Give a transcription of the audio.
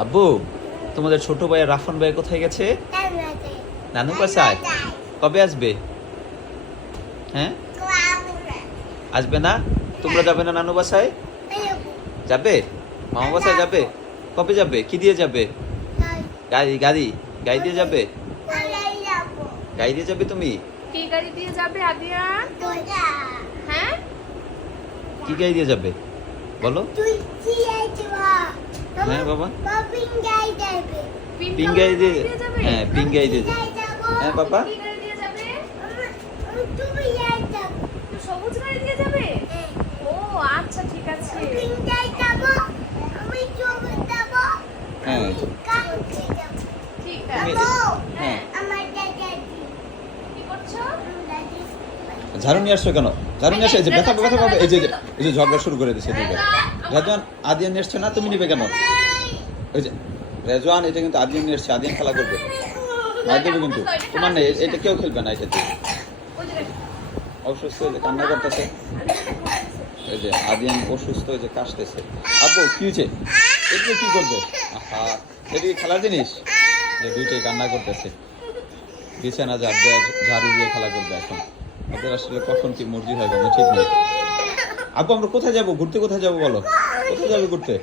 আব্বু তোমাদের ছোট ভাই রাফন ভাই কোথায় গেছে? নানু পাশায় কবে আসবে? হ্যাঁ? আসবে না? তোমরা যাবে না নানু বাসায়? যাবে? মামা বাসায় যাবে? কবে যাবে? কি দিয়ে যাবে? গাড়ি গাড়ি গাড়ি দিয়ে যাবে? গাড়ি দিয়ে যাবে তুমি? কি গাড়ি দিয়ে যাবে আদিয়ান হ্যাঁ? কি গাড়ি দিয়ে যাবে? বলো। হ্যাঁ বাবা। দিয়ে হ্যাঁ দিয়ে হ্যাঁ বাবা। গাড়ি দিয়ে যাবে? সবুজ গাড়ি দিয়ে যাবে? ও আচ্ছা ঠিক আছে। হ্যাঁ। ঠিক আছে। হ্যাঁ। কি করছ? ঝাড়ু নিয়ে আসছো কেন? ঝাড়ু নিয়ে আসো এই যে ব্যথা ব্যথা পাবে এই যে এই যে- ঝগড়া শুরু করে দিচ্ছে দিকে রাজওয়ান আদিয়ান নিয়ে এসছে না? তুমি নিবে কেন? ওই যে রেজওয়ান এটা কিন্তু আদিয়ান নিয়ে এসছে আদিয়ান খেলা করবে। মার দেবে কিন্তু। তোমার নেই এটা কেউ খেলবে না এটা দিয়ে। অসুস্থ হয়ে যে কান্না করতেছে। এই যে আদিয়ান অসুস্থ হয়ে যে কাশতেছে। আপু কি হয়েছে? এটা কি করবে? আহা এটা কি খেলার জিনিস যে দুইটাই কান্না করতেছে। বিছানা ঝাড় ঝাড়ু দিয়ে খেলা করবে এখন। ওদের আসলে কখন কি মর্জি হয় কোনো ঠিক নেই। আপু, আমরা কোথায় যাব? ঘুরতে কোথায় যাব বলো? কোথায় যাবে ঘুরতে?